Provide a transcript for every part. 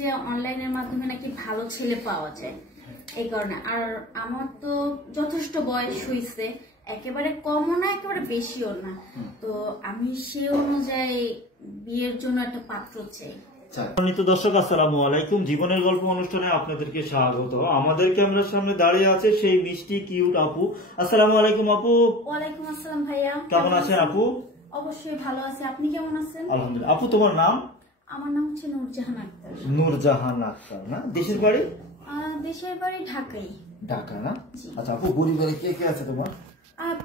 যে অনলাইনের মাধ্যমে নাকি ভালো ছেলে পাওয়া যায়, এই কারণে। আর আমার তো যথেষ্ট বয়স হয়েছে, একেবারে কমও না একেবারে বেশিও না, তো আমি সে অনুযায়ী বিয়ের জন্য একটা পাত্র চাই। সম্মানিত দর্শক, আসসালামু আলাইকুম। জীবনের গল্প অনুষ্ঠানে আপনাদেরকে স্বাগত। আমাদের ক্যামেরার সামনে দাঁড়িয়ে আছে সেই মিষ্টি কিউট আপু। আসসালামু আলাইকুম আপু। ওয়ালাইকুম আসসালাম ভাইয়া, কেমন আছেন আপু? অবশ্যই ভালো আছি, আপনি কেমন আছেন? আলহামদুলিল্লাহ। আপু তোমার নাম? আমার নাম হচ্ছে নূরজাহান আক্তার। নূরজাহান আক্তার না? দেশের বাড়ি? দেশের বাড়ি ঢাকাই। ঢাকা না? আচ্ছা আপু, পরিবারে কে কে আছে তোমার?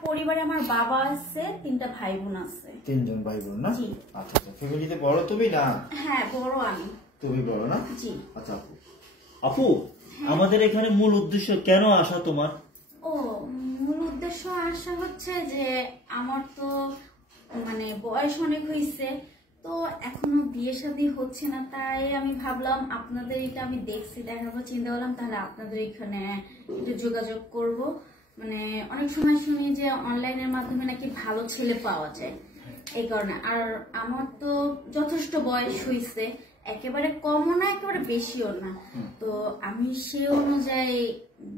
পরিবারে আমার বাবা আছে, 3টা ভাই বোন আছে। 3জন ভাই বোন না? জি। আচ্ছা আচ্ছা, ফ্যামিলিতে বড় তুমি না? হ্যাঁ, বড় আমি। তুমি বড় না? জি। আচ্ছা আপু, আপু আমাদের এখানে মূল উদ্দেশ্য কেন আসা তোমার? মূল উদ্দেশ্য আসা হচ্ছে যে আমার তো মানে বয়স অনেক হয়েছে, তো এখনো বিয়ে শাদী হচ্ছে না, তাই আমি ভাবলাম আপনাদের এটা আমি দেখছি, দেখার পর চিন্তা করলাম তাহলে আপনাদের এখানে একটু যোগাযোগ করব। মানে অনেক সময় শুনি যে অনলাইনের মাধ্যমে নাকি ভালো ছেলে পাওয়া যায়, এই কারণে। আর আমার তো যথেষ্ট বয়স হয়েছে, একেবারে কমও না একেবারে বেশিও না, তো আমি সে অনুযায়ী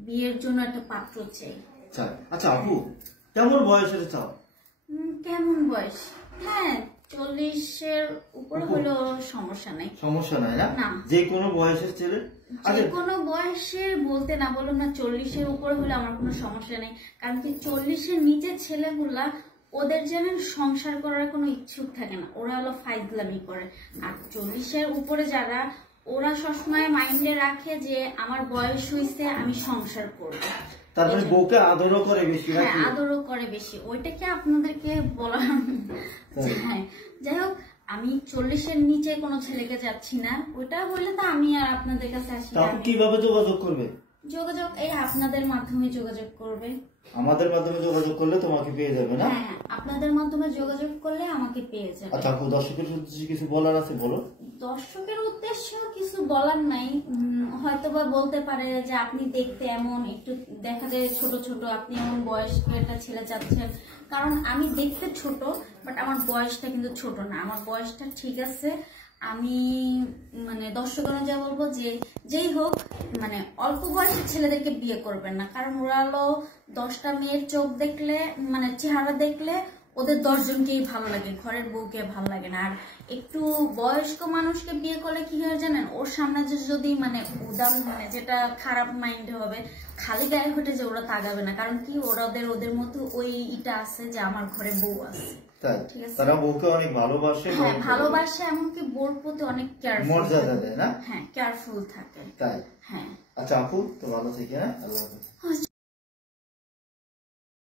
বিয়ের জন্য একটা পাত্র চাই। আচ্ছা আপু, কেমন বয়সের চাও? কেমন বয়স? হ্যাঁ, 40-এর উপরে হলেও সমস্যা নাই। সমস্যা নাই না? যে কোনো বয়সের ছেলে? যে কোনো বয়সের বলতে না, বলুন না 40-এর উপরে হলে আমার কোনো সমস্যা নেই, কারণ কি 40-এর নিচের ছেলেগুলা ওদের যেন সংসার করার কোনো ইচ্ছুক থাকে না, ওরা হলো ফাইজলামি করে। আর 40-এর উপরে যারা, ওরা সবসময় মাইন্ডে রাখে যে আমার বয়স হয়েছে, আমি সংসার করবো। তারপরে বউকে আদরও করে বেশি। হ্যাঁ, আদরও করে বেশি, ওইটাকে আপনাদেরকে বলা। হ্যাঁ, যাই হোক, আমি 40-এর নিচে কোনো ছেলেকে যাচ্ছি না, ওইটা হলে তো আমি আর আপনাদের কাছে আসি। কিভাবে যোগাযোগ করবে? যোগাযোগ এই আপনাদের মাধ্যমে যোগাযোগ করবে। আমাদের মাধ্যমে যোগাযোগ করলে তোমাকে পেয়ে যাবে না? হ্যাঁ, আপনাদের মাধ্যমে যোগাযোগ করলে আমাকে পেয়ে যাবে। আচ্ছা আপু, দর্শকের উদ্দেশ্যে কিছু বলার আছে বলো। দর্শকের উদ্দেশ্যে কিছু বলার নাই, হয়তোবা বলতে পারে যে আপনি দেখতে এমন, একটু দেখা যায় ছোট ছোট, আপনি এমন বয়স্ক একটা ছেলে চাচ্ছেন, কারণ আমি দেখতে ছোট, বাট আমার বয়সটা কিন্তু ছোট না, আমার বয়সটা ঠিক আছে। আমি মানে দর্শক অনুযায়ী বলবো যে যেই হোক, মানে অল্প বয়সের ছেলেদেরকে বিয়ে করবেন না, কারণ ওরা হলো 10টা মেয়ের চোখ দেখলে, মানে চেহারা দেখলে ওদের 10 জনকেই ভালো লাগে, ঘরের বউকে ভালো লাগে না। আর একটু বয়স্ক মানুষকে বিয়ে করলে কি হয় জানেন, ওর সামনে যদি মানে উদাম, মানে যেটা খারাপ মাইন্ডে হবে, খালি গায়ে হেঁটে যে ওরা তাগাবে না, কারণ কি ওদের মতো ওই ইটা আছে যে আমার ঘরে বউ আছে। তারা বউকে অনেক ভালোবাসে। হ্যাঁ, ভালোবাসে, এমনকি বউর প্রতি অনেক কেয়ারফুল, মর্যাদা দেয় না? হ্যাঁ, কেয়ারফুল থাকে। তাই? হ্যাঁ। আচ্ছা আপু, তো ভালো থেকে, হ্যাঁ, আল্লাহ হাফেজ।